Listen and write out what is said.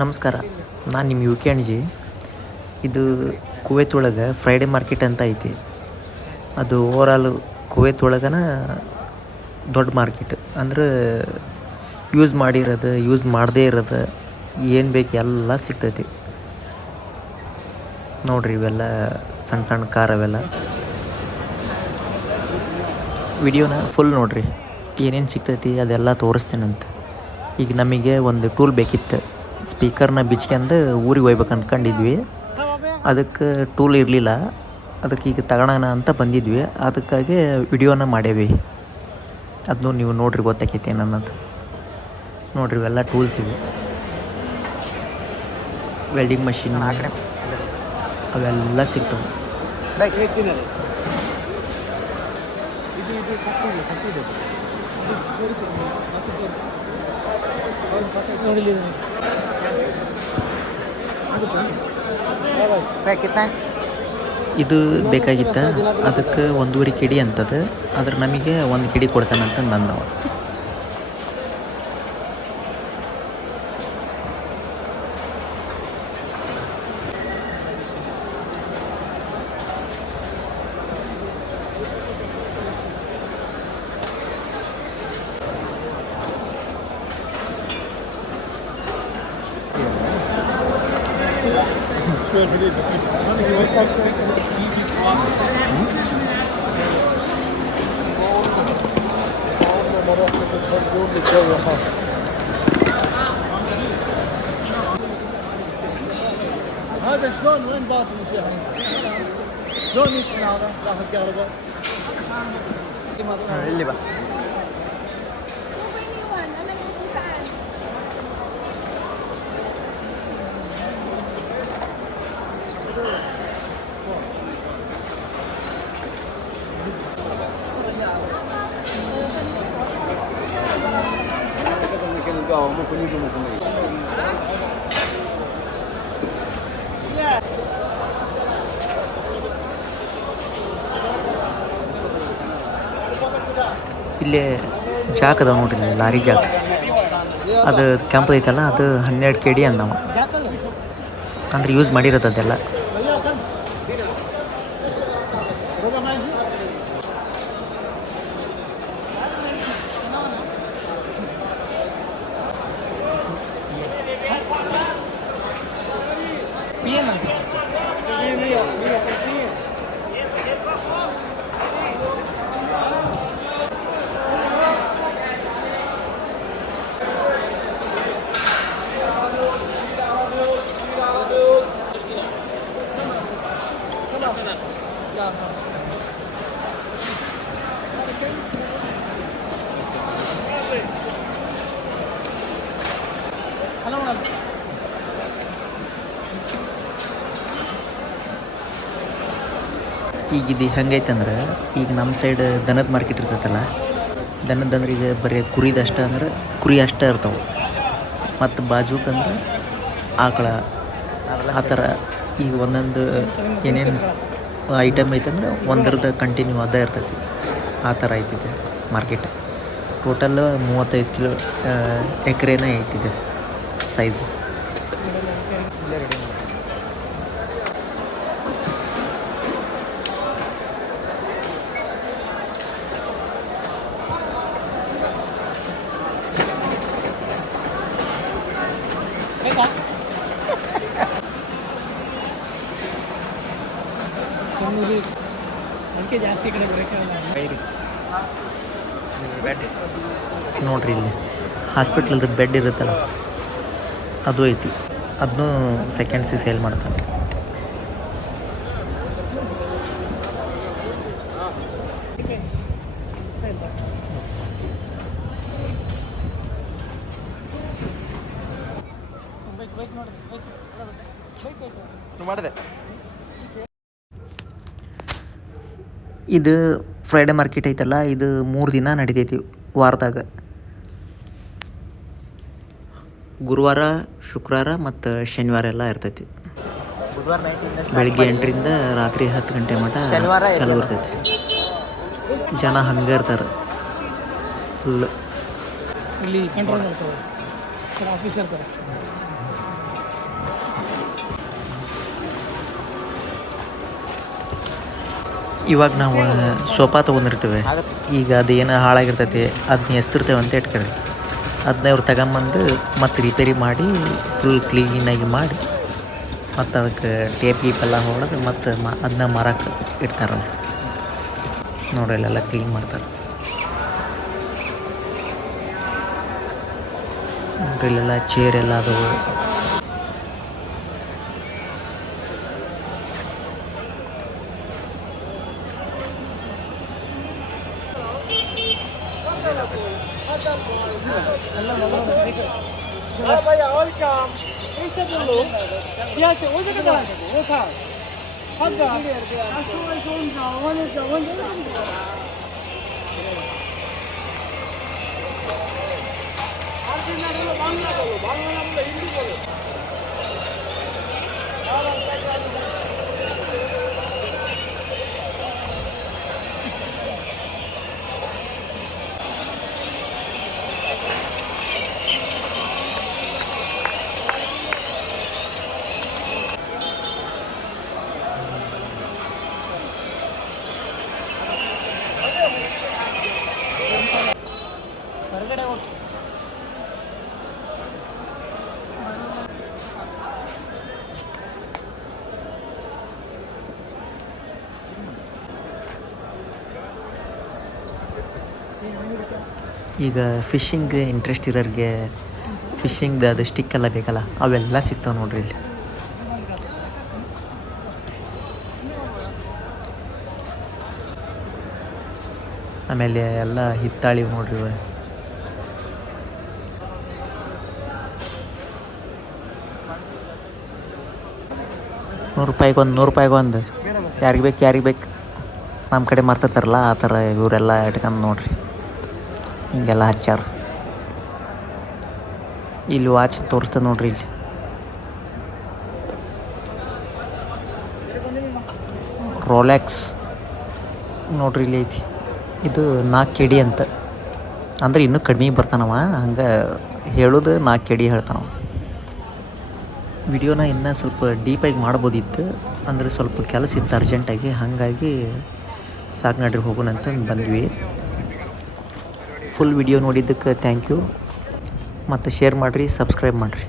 ನಮಸ್ಕಾರ. ನಾನು ನಿಮ್ಮ ಯು ಕೆ ಅಣ್ಜಿ. ಇದು ಕುವೈತ್ ಒಳಗೆ ಫ್ರೈಡೇ ಮಾರ್ಕೆಟ್ ಅಂತ ಐತಿ. ಅದು ಓವರಾಲ್ ಕುವೈತ್ ಒಳಗನ ದೊಡ್ಡ ಮಾರ್ಕೆಟ್. ಅಂದ್ರೆ ಯೂಸ್ ಮಾಡಿರೋದು, ಯೂಸ್ ಮಾಡದೇ ಇರೋದು ಏನು ಬೇಕು ಎಲ್ಲ ಸಿಗ್ತೈತಿ. ನೋಡಿರಿ ಇವೆಲ್ಲ ಸಣ್ಣ ಸಣ್ಣ ಕಾರ್ ಅವೆಲ್ಲ. ವಿಡಿಯೋನ ಫುಲ್ ನೋಡಿರಿ, ಏನೇನು ಸಿಗ್ತೈತಿ ಅದೆಲ್ಲ ತೋರಿಸ್ತೀನಂತ. ಈಗ ನಮಗೆ ಒಂದು ಟೂಲ್ ಬೇಕಿತ್ತು. ಸ್ಪೀಕರ್ನ ಬಿಚ್ಕೊಂಡು ಊರಿಗೆ ಹೋಗ್ಬೇಕು ಅಂದ್ಕೊಂಡಿದ್ವಿ. ಅದಕ್ಕೆ ಟೂಲ್ ಇರಲಿಲ್ಲ. ಅದಕ್ಕೆ ಈಗ ತಗೊಳ್ಳೋಣ ಅಂತ ಬಂದಿದ್ವಿ. ಅದಕ್ಕಾಗಿ ವಿಡಿಯೋನ ಮಾಡೇವಿ. ಅದನ್ನು ನೀವು ನೋಡ್ರಿ, ಗೊತ್ತಾಕೈತಿ ಏನನ್ನೋದು. ನೋಡಿರಿ ಇವೆಲ್ಲ ಟೂಲ್ಸ್ ಇವೆ. ವೆಲ್ಡಿಂಗ್ ಮಷಿನ್ ಅವೆಲ್ಲ ಸಿಗ್ತವೆ. ಇದು ಬೇಕಾಗಿತ್ತ, ಅದಕ್ಕೆ 1.5 KD ಅಂತದ. ಆದ್ರೆ ನಮಗೆ 1 KD ಕೊಡ್ತಾನಂತಂದು ಅಂದವ. هذا شلون وين باطل يا شيخ؟ شلون يشحن هذا؟ ياخذ كهرباء؟ اللي بقى ممكن يجوا ممكن ಇಲ್ಲೇ ಜಾಕ್ ಅದಾವ ನೋಡ್ರಿ, ಲಾರಿ ಜಾಕ್. ಅದು ಕೆಂಪು ಐತಲ್ಲ, ಅದು 12 KD ಅಂದವ. ಅಂದ್ರೆ ಯೂಸ್ ಮಾಡಿರೋದು ಅದೆಲ್ಲ. ಈಗ ಇದು ಹೆಂಗೈತಂದ್ರೆ, ಈಗ ನಮ್ಮ ಸೈಡ್ ದನದ ಮಾರ್ಕೆಟ್ ಇರ್ತೈತಲ್ಲ, ದನದಂದ್ರೆ ಈಗ ಬರೀ ಕುರಿದಷ್ಟ ಅಂದ್ರೆ ಕುರಿ ಅಷ್ಟೇ ಇರ್ತಾವೆ. ಮತ್ತು ಬಾಜುಕಂದ್ರೆ ಆಕಳ, ಆ ಥರ. ಈಗ ಒಂದೊಂದು ಏನೇನು ಐಟಮ್ ಐತಂದ್ರೆ ಒಂದರದ್ದು ಕಂಟಿನ್ಯೂ ಅದೇ ಇರ್ತೈತಿ. ಆ ಥರ ಐತಿದೆ ಮಾರ್ಕೆಟ್. ಟೋಟಲ್ 35 ಎಕರೆನೇ ಐತಿದೆ ಸೈಜು. ನೋಡ್ರಿ ಇಲ್ಲಿ ಹಾಸ್ಪಿಟ್ಲದ ಬೆಡ್ ಇರುತ್ತಲ್ಲ, ಅದು ಐತಿ. ಅದನ್ನೂ ಸೆಕೆಂಡ್ಸಿಗೆ ಸೇಲ್ ಮಾಡ್ತಾರೆ. ಮಾಡಿದೆ. ಇದು ಫ್ರೈಡೇ ಮಾರ್ಕೆಟ್ ಐತಲ್ಲ, ಇದು 3 ದಿನ ನಡಿತೈತಿ ವಾರದಾಗ. ಗುರುವಾರ, ಶುಕ್ರವಾರ ಮತ್ತು ಶನಿವಾರ ಎಲ್ಲ ಇರ್ತೈತಿ. ಬೆಳಿಗ್ಗೆ 8ರಿಂದ ರಾತ್ರಿ 10 ಗಂಟೆ ಮಟ ಚಾಲು ಇರ್ತೈತಿ. ಜನ ಹಂಗೆ ಇರ್ತಾರೆ ಫುಲ್. ಇಲ್ಲಿ ಕಂಟ್ರೋಲ್ ಮಾಡ್ತಾರೆ ಆಫೀಸರ್ ಥರ. ಇವಾಗ ನಾವು ಸೋಫಾ ತೊಗೊಂಡಿರ್ತೇವೆ ಈಗ ಅದೇನು ಹಾಳಾಗಿರ್ತೈತಿ ಅದನ್ನ ಎಸ್ತಿರ್ತೇವೆ ಅಂತ ಇಟ್ಕೊರಿ. ಅದನ್ನ ಇವ್ರು ತಗೊಂಬಂದು ಮತ್ತು ರಿಪೇರಿ ಮಾಡಿ ಫುಲ್ ಕ್ಲೀನಾಗಿ ಮಾಡಿ ಮತ್ತು ಅದಕ್ಕೆ ಟೇಪ್ ಗೀಪೆಲ್ಲ ಹೊಡೆದು ಮತ್ತು ಅದನ್ನ ಮಾರಕ್ಕೆ ಇಡ್ತಾರಲ್ಲ ನೋಡ್ರಿ, ಅಲ್ಲೆಲ್ಲ ಕ್ಲೀನ್ ಮಾಡ್ತಾರೆ ನೋಡ್ರಿ. ಇಲ್ಲೆಲ್ಲ ಚೇರ್ ಎಲ್ಲ ಅದವು. ಈಗ ಫಿಶಿಂಗ್ ಇಂಟ್ರೆಸ್ಟ್ ಇರೋರಿಗೆ ಫಿಶಿಂಗ್ದು ಅದು ಸ್ಟಿಕ್ ಎಲ್ಲ ಬೇಕಲ್ಲ, ಅವೆಲ್ಲ ಸಿಗ್ತಾವೆ ನೋಡ್ರಿ ಇಲ್ಲಿ. ಆಮೇಲೆ ಎಲ್ಲ ಹಿತ್ತಾಳಿ ನೋಡ್ರಿ ಇವ. ₹100 ಯಾರಿಗೆ ಬೇಕು ನಮ್ಮ ಕಡೆ ಮಾರ್ತಾರಲ್ಲ ಆ ಥರ ಇವರೆಲ್ಲ ಇಟ್ಕೊಂಡು ನೋಡ್ರಿ ಹಿಂಗೆಲ್ಲ ಹಚ್ಚಾರ. ಇಲ್ಲಿ ವಾಚ್ ತೋರಿಸ್ತದೆ ನೋಡ್ರಿ, ಇಲ್ಲಿ ರೋಲೆಕ್ಸ್ ನೋಡ್ರಿ ಇಲ್ಲಿ ಐತಿ. ಇದು 4 KD ಅಂತ, ಅಂದ್ರೆ ಇನ್ನೂ ಕಡಿಮೆ ಬರ್ತಾನವ, ಹಂಗೆ ಹೇಳೋದು 4 KD ಹೇಳ್ತಾನವ. ವಿಡಿಯೋನ ಇನ್ನೂ ಸ್ವಲ್ಪ ಡೀಪಾಗಿ ಮಾಡ್ಬೋದಿತ್ತು, ಅಂದರೆ ಸ್ವಲ್ಪ ಕೆಲಸ ಇತ್ತು ಅರ್ಜೆಂಟಾಗಿ, ಹಾಗಾಗಿ ಸಾಕು ನಡ್ರಿ ಹೋಗೋಣ ಅಂತ ಬಂದ್ವಿ. ಫುಲ್ ವಿಡಿಯೋ ನೋಡಿದ್ದಕ್ಕೆ ಥ್ಯಾಂಕ್ ಯು. ಮತ್ತು ಶೇರ್ ಮಾಡಿರಿ, ಸಬ್ಸ್ಕ್ರೈಬ್ ಮಾಡಿರಿ.